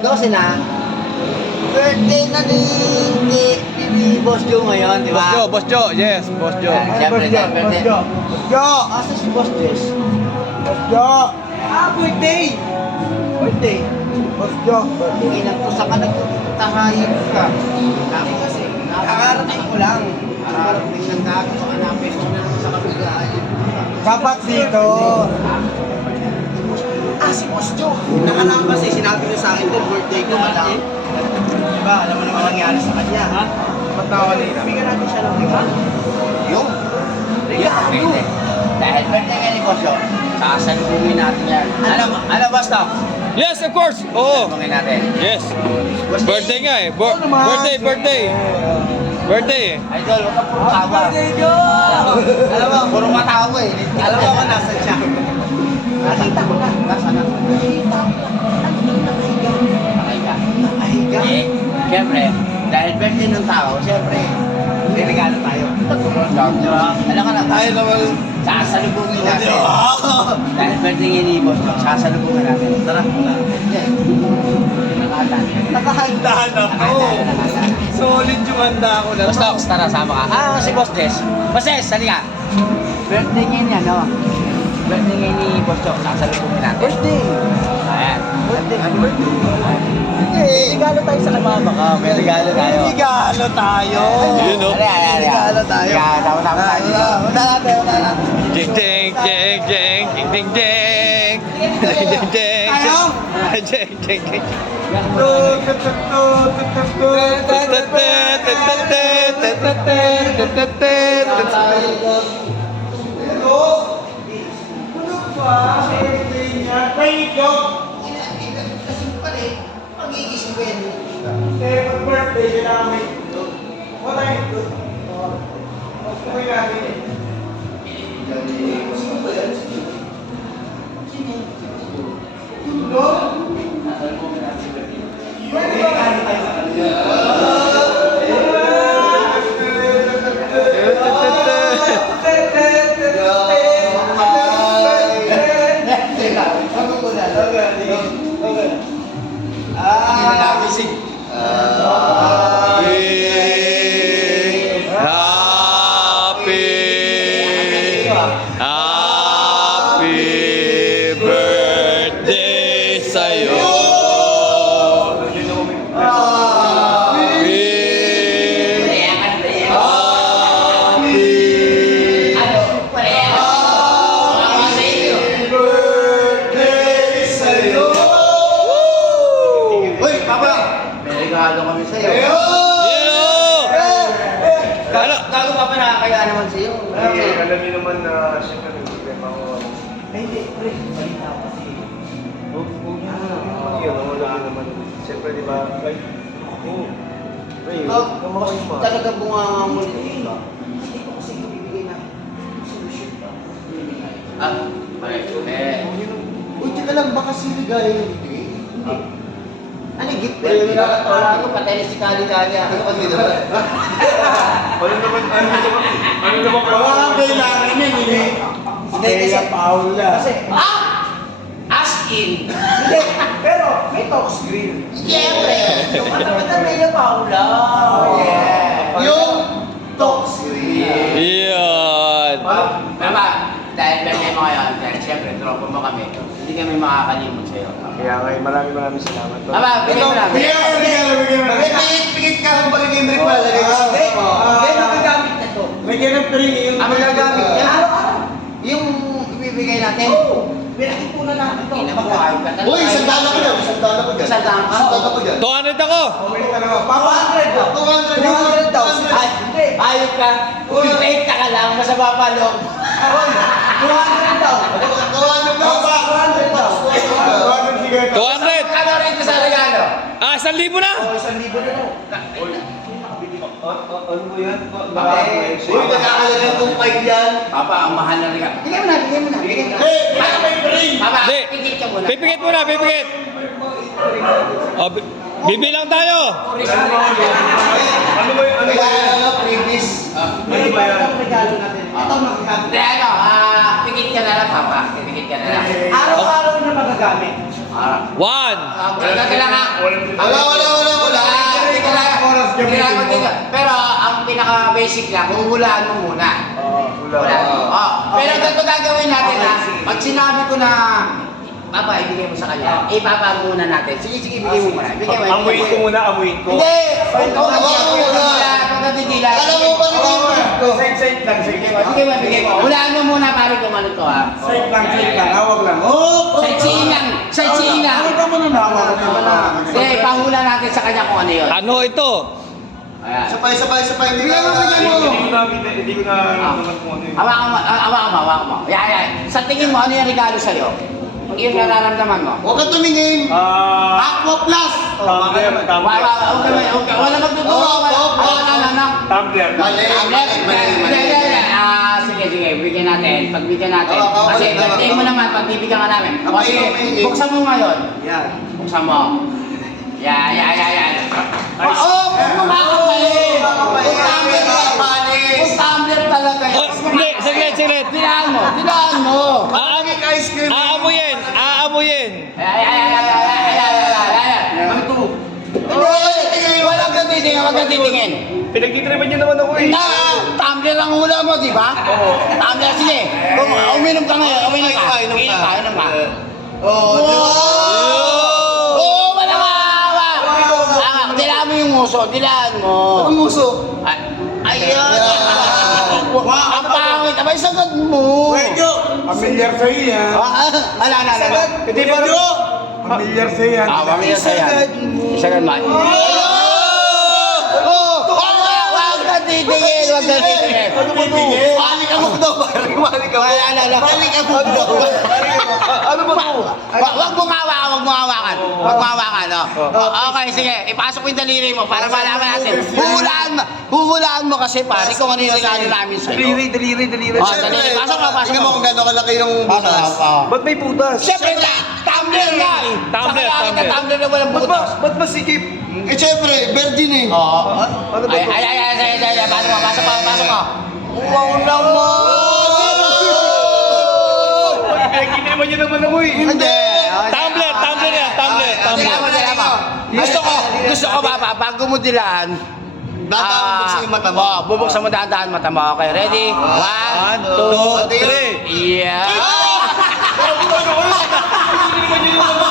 12 na. Birthday na ni Boss Joe ngayon, di ba? Boss Joe, yes, Boss Joe. Siyempre, birthday. Boss Joe! Asa si Boss Jess? Boss Joe! Birthday! Birthday! Boss Joe, birthday. Inagpusa ka, nagtahayag ka. Kami kasi, nakakarating ko lang. Nakakarating lang kami, so hanapin mo na sa kabilaan. Dapat dito. Si Boss Joe. Nakalang kasi, sinabi niya sa akin din, birthday ko, madam. Diba, alam mo naman nangyari sa kanya, ha? Patawa nila. Bigyan natin siya ng regalo. Yung? Regalo? Dahil birthday nga ni Boss Joe, sasalubungin natin yan. Ano basta? Yes, of course. Oo. Sasalubungin natin. Yes. Birthday nga eh. Birthday. Birthday eh. Idol, huwag ka puro tawa. Birthday Joe! Alam mo, puro katawa eh. Alam mo kung nasan siya. Nakita ko na. Nasaan na? Nakita ko na. Nakahiga. Nakahiga? Eh, siyempre, dahil birthday ng tao, siyempre, may regalo tayo. Alam ka na, tayo naman. Sasalubungin natin. Dahil birthday nga ni Boss, sasalubungin natin. Tara. Nakahandaan ako. Solid yung handa ako na. Boss Tox, tara, sama ka. Si Boss Jess. Boss Jess, sali ka. Birthday niya niya, no? Birthday niya ni Boss Tox, sasalubungin natin. Birthday! Ayan. Birthday. Happy birthday. May regalo tayo sa kababa ka. May regalo tayo. May regalo tayo. Yun, no? Regalo tayo. Tama tayo. Punta natin. Jing, jing, jing, jing, jing, jing, jing. Jing, jing, jing. Tayo? Jing, jing, jing. Birthday namin. What are you doing? Okay namin. Happy birthday sa'yo. Uy, Papa! May regalo kami sa'yo. Gago pa nakakaya naman sa'yo. Alam niyo naman na siyempre may problema ako. Hindi, pre. Balita ko kasi. Yun, alam niyo naman. Siyempre, di ba? Talaga bunganga mo rin ba? Hindi ko kasi ibibigay na solusyon pa. Uy, teka lang, baka si Ligaya yung bibigay? Hindi. Ano yung gift? Wala ko, patay na si Kali-Kali. Ano naman? Wala kang kailangan yan, hindi. Kaya Paula. Kasi, as in. Hindi, pero may Tox Grill. Siyempre. Yung matapatan na yung Paula. Yeah. Yung Tox Grill. Yun. Mama, dahil birthday mo ngayon, dahil siyempre, tropa mo kami, hindi kami makakalimot sa'yo. Kaya ngayon, maraming salamat. Mama, bigay mo na. Bigay ka kung bagay yung break mo lalagay ko sa break. Hindi, magagamit na to. Bigyan ng free yung... Ang magagamit niya, yung ibibigay natin. Pinakipunan natin ito. Uy, isang dala ko dyan. Isang daan ka? 200 ako. Papa, 200 daw. 200 daw. Ay, ayop ka. Uy, fake ka lang. Masama pa loob. 200 daw. 200 daw. 200. Ano rin ko sa regalo? 1,000 na. 1,000 na daw. Ano mo yan? Uy, nakakalaga itong fight yan. Papa, ang mahal na regalo. Bigyan mo na, bigyan mo na. Bigyan mo na. Hey, may ring. Papa, Hindi. pigit ka muna. Pipikit muna, pipikit. Bibilang tayo. Ano ba yung... Kaya na previous. Ano ba yan? Regalo natin. Ito magagamit. Pigit ka na lang, Papa. Pigit ka na lang. Araw-araw na magagamit. One. Teka lang ha. Wala. Teka lang. Pero ang pinaka-basic lang, huhulaan mo muna. Hulaan mo. Pero ganito gagawin natin ha. Pag sinabi ko na, Papa, ibigay mo sa kanya. Ipapamuna natin. Sige, ibigay mo muna. Ibigay mo. Amuin ko muna, amuin ko. Hindi! Huwag ka titila. Alam mo ba rin Side lang, sige. Bigay mo. Hulaan mo muna pare kung ano to ha. Side lang, hawak lang. Sightseeing lang. Sightseeing lang. Ano ba mo nang hawak? Hindi, pahula natin sa kanya kung ano yun. Ano ito? Ayan. Sabay. Hindi Bigyan mo, bigyan mo. Hindi ko na naman kung ano yun. Hawakan mo. Yan. Sa tingin mo, ano yung regalo sa'yo? Yung nararamdaman mo? Huwag ka tumingin. Aqua Plus. Tumbler. Wala magtuturo. Tumbler. Mali. Sige, bigyan natin. Pagbigyan natin. Kasi Tama. birthday mo naman, pagbibigyan ka namin. O sige, buksan mo ngayon. Yan. Buksan mo. Yan. Kung tumbler talaga yun. Saglit. Dilaan mo. Aamuyin. Walang katitingin. Pinagtitripan niyo naman ako eh. Tumbler ang hula mo, di ba? Oo. Tumbler, sige. Kung uminom ka ngayon, uminom ka. Oo, wala maawa. Dilaan mo yung muso, dilaan mo. Ang muso. Ayan. Ang pangit. Abay, sagad mo. Familiar sa'yo yan. Ala. Hindi ba? Familiar sa'yo yan. Mamaya sa yan. Isagad mo. Huwag ka titingin. Balik ako daw. Balik ako daw. Ano ba to? Huwag mo hawakan. Okay, sige. Ipasok mo yung daliri mo para malaman natin. Huhulaan mo kasi pare kung ano yung regalo namin sa'yo. Daliri. Daliri. Pasok mo. Tingnan mo kung gano'n kalaki yung butas. Ba't may putas? Siyempre, tumbler nga eh. Tumbler. Tumbler na walang butas. Ba't masikip? Eh, syempre, virgin eh. Oo. Ano ba to? Ay. Pasok mo. Wow naman! Pinagtitripan niyo naman ako eh. Hindi. Tumbler yan. Dilaan mo. Gusto ko ba, bago mo dilaan, Dadaan buksan yung mata mo. bubuksan mo dahan-dahan mata mo. Okay, ready? 1, 2, 3. Yeah! Ano? Pinagtitripan niyo naman ako.